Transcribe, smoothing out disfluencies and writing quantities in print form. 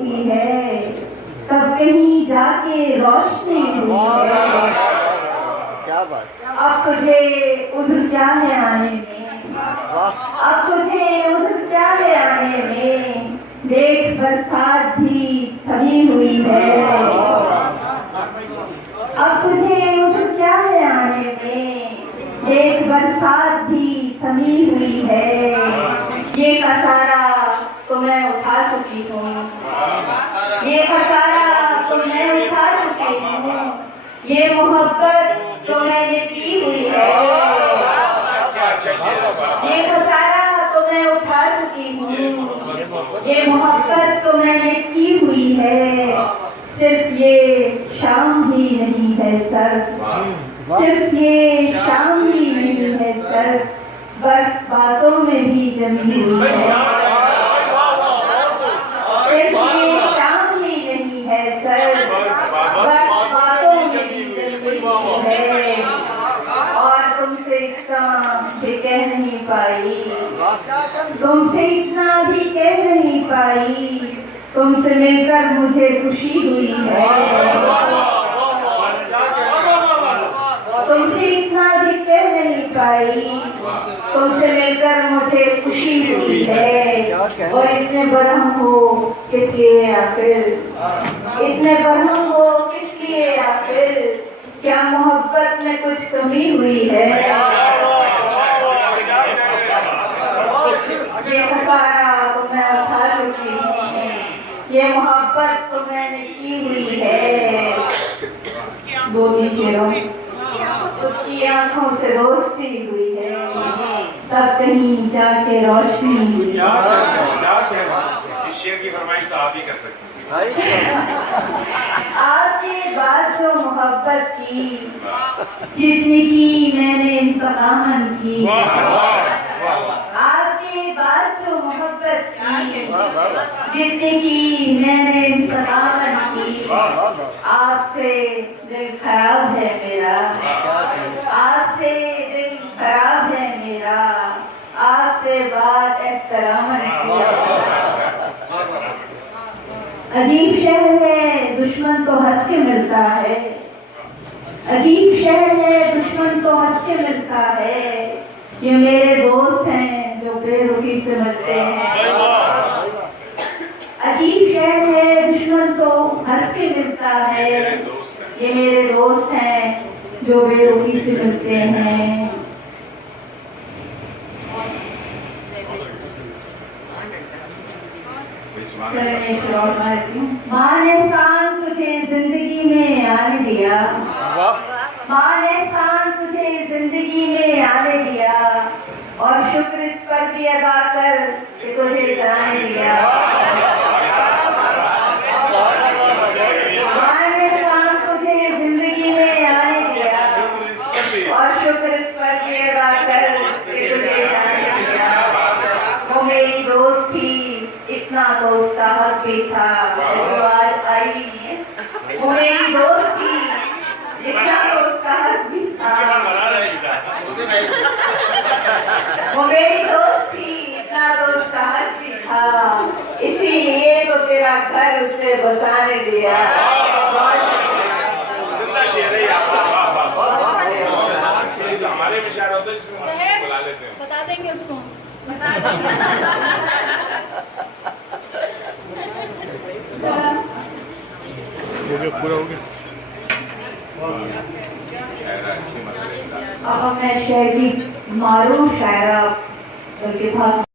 हुई है, तब कहीं जाके रोशनी हुई है। क्या बात। अब तुझे उज़्र क्या है आने में, अब तुझे उज़्र क्या है आने में, देख बरसात भी थमी हुई है। अब तुझे उज़्र क्या है आने में, देख बरसात भी थमी हुई है। ये खसारा तो मैं उठा चुकी हूँ, ये खसारा तो मैं उठा चुकी हूँ, ये मोहब्बत तो मैंने की हुई है। ये खसारा तो मैं उठा चुकी हूँ, ये मोहब्बत तो मैंने की हुई है। सिर्फ ये शाम ही नहीं है सर, सिर्फ ये शाम ही नहीं है सर, बर्फ बातों में भी जमी हुई है। सिर्फ ये शाम ही नहीं है सर, बर्फ बातों में भी जमी हुई है। और तुमसे इतना भी कह नहीं पाई, तुमसे इतना भी कह नहीं पाई, तुमसे मिलकर मुझे खुशी हुई है। तुमसे इतना भी कह नहीं पाई, तुमसे मिलकर मुझे खुशी हुई है। और इतने बरहम हो किस लिए आखिर, इतने बरहम हो किस लिए आखिर, क्या मोहब्बत में कुछ कमी हुई है। ये खसारा तो मैं उठा चुकी हूँ, ये मोहब्बत तो मैंने की हुई है। दो चेहरों उसकी आंखों से दोस्ती हुई है, तब कहीं जाके रोशनी हुई है। इस शेर की फरमाइश तो आप ही कर सकते हैं। आपके बाद जो मोहब्बत की, जितनी की मैंने इंतकामन की, आपके बाद जो मोहब्बत की, जितनी की मैंने इंतकामन की, आपसे दिल खराब है मेरा, आपसे दिल खराब है मेरा, आपसे बात एहतरामन किया। अजीब शहर है दुश्मन तो हंस के मिलता है, अजीब शहर है दुश्मन तो हंस के मिलता है, ये मेरे दोस्त हैं जो बेरुखी से मिलते हैं। अजीब शहर है दुश्मन तो हंस के मिलता है, ये मेरे दोस्त हैं जो बेरुखी से मिलते हैं। माँ ने शान तुझे जिंदगी में आने दिया, माँ ने शान तुझे जिंदगी में आने दिया, और शुक्र इस पर भी अदा कर कि तुझे जाने दिया। माँ ने शान तुझे जिंदगी में आने दिया, और शुक्र इस पर भी अदा कर कि तुझे जाने दिया। वो मेरी दोस्त थी, इतना दोस्त का हक भी था, जो आज आई नहीं है। वो मेरी दोस्त थी, इतना दोस्त का हक भी था, वो मेरी दोस्त थी, इतना दोस्त का हक भी था, इसीलिए तो तेरा घर उसे बसाने दिया। हमारे विचार होते हैं बुला लेते हैं, बता देंगे उसको। पूरा हो गया। अब मैं शायरी मारूं शायरा बल्कि